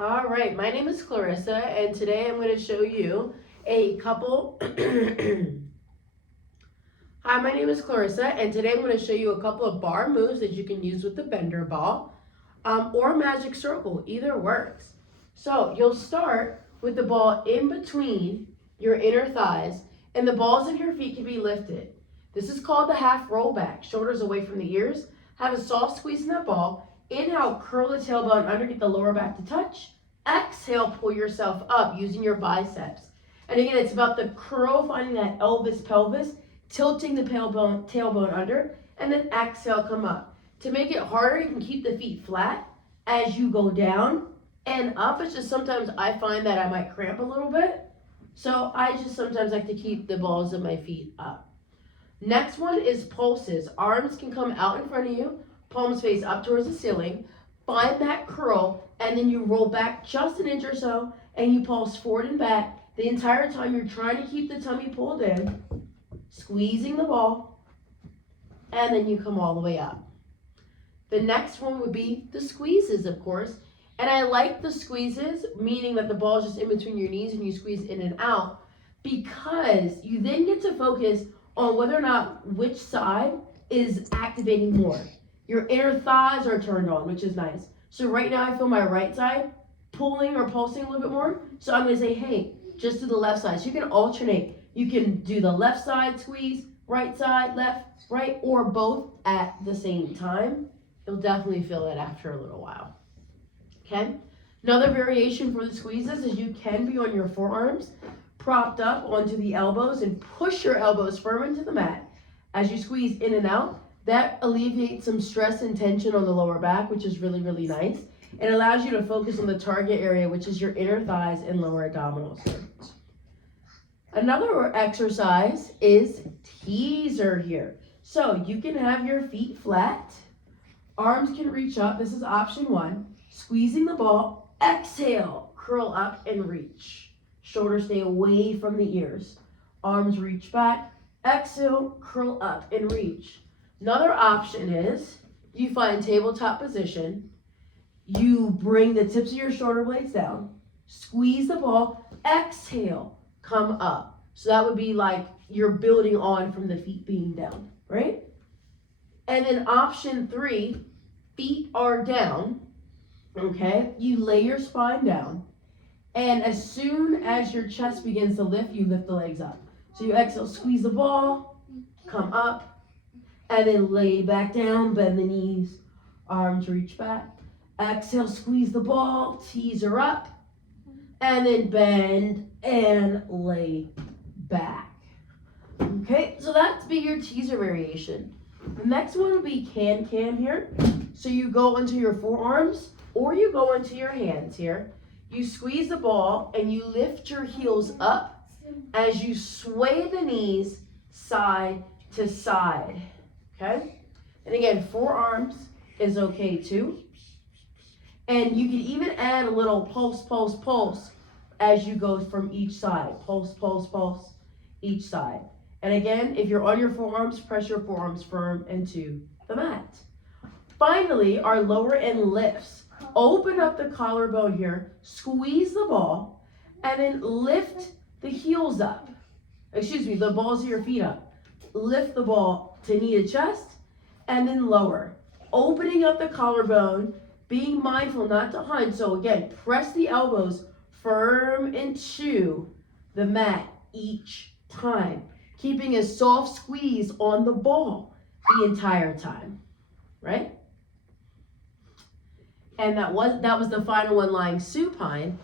All right, my name is Clarissa, and today I'm going to show you a couple. Hi, my name is Clarissa, and today I'm going to show you a couple of bar moves that you can use with the bender ball or magic circle. Either works. So you'll start with the ball in between your inner thighs, and the balls of your feet can be lifted. This is called the half rollback. Shoulders away from the ears. Have a soft squeeze in that ball. Inhale, curl the tailbone under, get the lower back to touch. Exhale, pull yourself up using your biceps. And again, it's about the curl, finding that Elvis pelvis, tilting the tailbone under, and then exhale, come up. To make it harder, you can keep the feet flat as you go down and up. It's just sometimes I find that I might cramp a little bit. So I just sometimes like to keep the balls of my feet up. Next one is pulses. Arms can come out in front of you, palms face up towards the ceiling. Find that curl, and then you roll back just an inch or so, and you pulse forward and back. The entire time you're trying to keep the tummy pulled in, squeezing the ball, and then you come all the way up. The next one would be the squeezes, of course. And I like the squeezes, meaning that the ball is just in between your knees and you squeeze in and out, because you then get to focus on whether or not which side is activating more. Your inner thighs are turned on, which is nice. So right now I feel my right side pulling or pulsing a little bit more. So I'm going to say, hey, just do the left side. So you can alternate. You can do the left side squeeze, right side, left, right, or both at the same time. You'll definitely feel it after a little while. Okay? Another variation for the squeezes is you can be on your forearms, propped up onto the elbows, and push your elbows firm into the mat. As you squeeze in and out, that alleviates some stress and tension on the lower back, which is really, really nice. It allows you to focus on the target area, which is your inner thighs and lower abdominals. Another exercise is teaser here. So you can have your feet flat, arms can reach up. This is option one. Squeezing the ball, exhale, curl up and reach. Shoulders stay away from the ears. Arms reach back, exhale, curl up and reach. Another option is you find tabletop position. You bring the tips of your shoulder blades down, squeeze the ball, exhale, come up. So that would be like you're building on from the feet being down, right? And then option three, feet are down, okay? You lay your spine down, and as soon as your chest begins to lift, you lift the legs up. So you exhale, squeeze the ball, come up, and then lay back down, bend the knees, arms reach back. Exhale, squeeze the ball, teaser up, and then bend and lay back. Okay, so that's be your teaser variation. The next one will be can here. So you go into your forearms or you go into your hands here. You squeeze the ball and you lift your heels up as you sway the knees side to side. Okay? And again, forearms is okay too. And you can even add a little pulse, pulse, pulse as you go from each side. Pulse, pulse, pulse, each side. And again, if you're on your forearms, press your forearms firm into the mat. Finally, our lower end lifts. Open up the collarbone here, squeeze the ball, and then lift the heels up. The balls of your feet up. Lift the ball to knee to chest, and then lower. Opening up the collarbone, being mindful not to hunch. So again, press the elbows firm into the mat each time. Keeping a soft squeeze on the ball the entire time, right? And that was the final one, lying supine.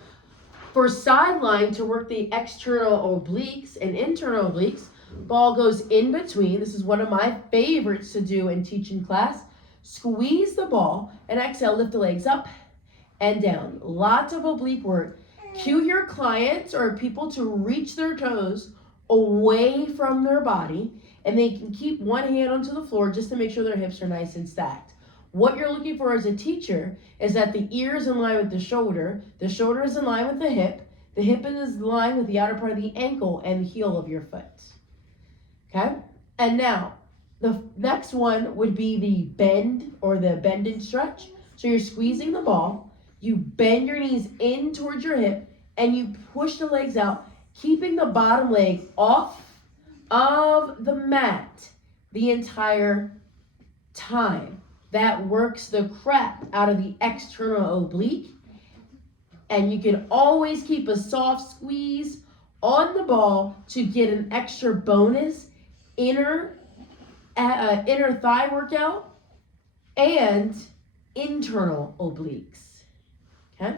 For side lying, to work the external obliques and internal obliques, ball goes in between. This is one of my favorites to do and teach in class. Squeeze the ball and exhale, lift the legs up and down. Lots of oblique work. Cue your clients or people to reach their toes away from their body, and they can keep one hand onto the floor just to make sure their hips are nice and stacked. What you're looking for as a teacher is that the ear is in line with the shoulder is in line with the hip is in line with the outer part of the ankle and the heel of your foot. Okay? And now, the next one would be the bend or the bend and stretch. So you're squeezing the ball, You bend your knees in towards your hip and you push the legs out, keeping the bottom leg off of the mat the entire time. That works the crap out of the external oblique. And you can always keep a soft squeeze on the ball to get an extra bonus inner thigh workout and internal obliques. Okay?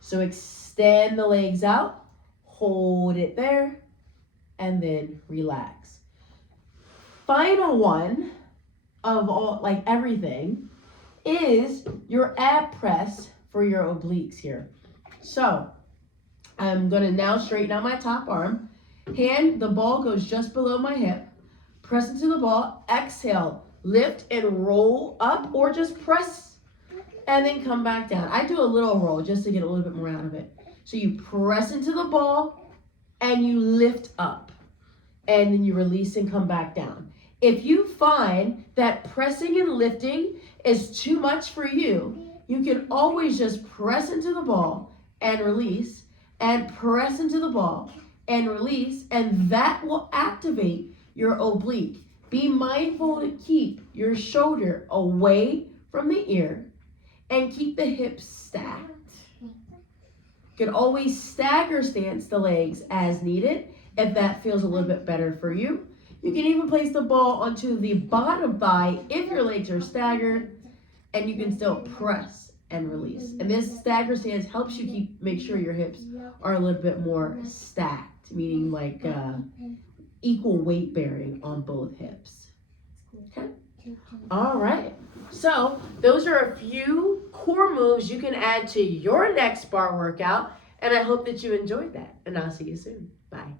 So extend the legs out, hold it there, and then relax. Final one of all, like everything, is your ab press for your obliques here. So I'm going to now straighten out my top arm. The ball goes just below my hip. Press into the ball, exhale, lift and roll up, or just press and then come back down. I do a little roll just to get a little bit more out of it. So you press into the ball and you lift up and then you release and come back down. If you find that pressing and lifting is too much for you, you can always just press into the ball and release, and press into the ball and release, and that will activate your oblique. Be mindful to keep your shoulder away from the ear and keep the hips stacked. You can always stagger stance the legs as needed if that feels a little bit better for you. You can even place the ball onto the bottom thigh if your legs are staggered, and you can still press and release. And this stagger stance helps you make sure your hips are a little bit more stacked, meaning like equal weight bearing on both hips. Okay? All right. So those are a few core moves you can add to your next bar workout, and I hope that you enjoyed that. And I'll see you soon. Bye.